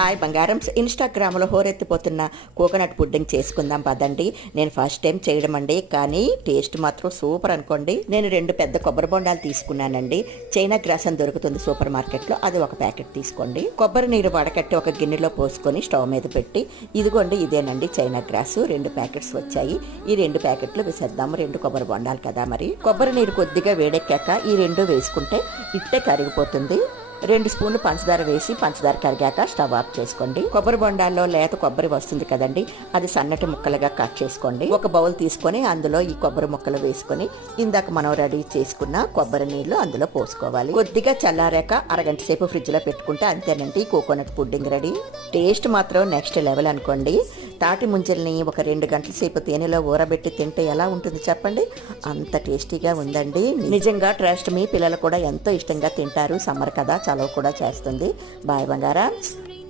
Hi బంగారం, ఇన్స్టాగ్రామ్లో హోరెత్తిపోతున్న coconut pudding చేసుకుందాం పదండి. నేను ఫస్ట్ టైం చేయడం అండి, కానీ టేస్ట్ మాత్రం సూపర్ అనుకోండి. నేను 2 పెద్ద కొబ్బరి బొండాలు తీసుకున్నానండి. చైనా గ్రాస్ అని దొరుకుతుంది సూపర్ మార్కెట్లో, అది 1 ప్యాకెట్ తీసుకోండి. కొబ్బరి నీరు వడకట్టి ఒక గిన్నెలో పోసుకొని స్టవ్ మీద పెట్టి, ఇదిగోండి ఇదేనండి చైనా గ్రాస్. 2 ప్యాకెట్స్ వచ్చాయి. ఈ 2 ప్యాకెట్లు వేసేద్దాము. 2 కొబ్బరి బొండాలు కదా మరి. కొబ్బరి నీరు కొద్దిగా వేడెక్కాక ఈ 2 వేసుకుంటే ఇట్టే కరిగిపోతుంది. 2 స్పూన్లు పంచదార వేసి పంచదార కరిగాక స్టవ్ ఆఫ్ చేసుకోండి. కొబ్బరి బొండాల్లో లేత కొబ్బరి వస్తుంది కదండి, అది సన్నటి ముక్కలుగా కట్ చేసుకోండి. ఒక బౌల్ తీసుకొని అందులో ఈ కొబ్బరి ముక్కలు వేసుకొని ఇందాక మనం రెడీ చేసుకున్న కొబ్బరి నీళ్లు అందులో పోసుకోవాలి. కొద్దిగా చల్లారాక అరగంట సేపు ఫ్రిడ్జ్ లో పెట్టుకుంటే అంతేనండి కోకోనట్ పుడ్డింగ్ రెడీ. టేస్ట్ మాత్రం నెక్స్ట్ లెవెల్ అనుకోండి. తాటి ముంజల్ని ఒక 2 గంటల సేపు తేనెలో ఊరబెట్టి తింటే ఎలా ఉంటుంది చెప్పండి, అంత టేస్టీగా ఉందండి. నిజంగా ట్రస్ట్ మీ పిల్లలు కూడా ఎంతో ఇష్టంగా తింటారు. సమ్మర్ కదా, చలవ కూడా చేస్తుంది. బాయ్ బంగారా.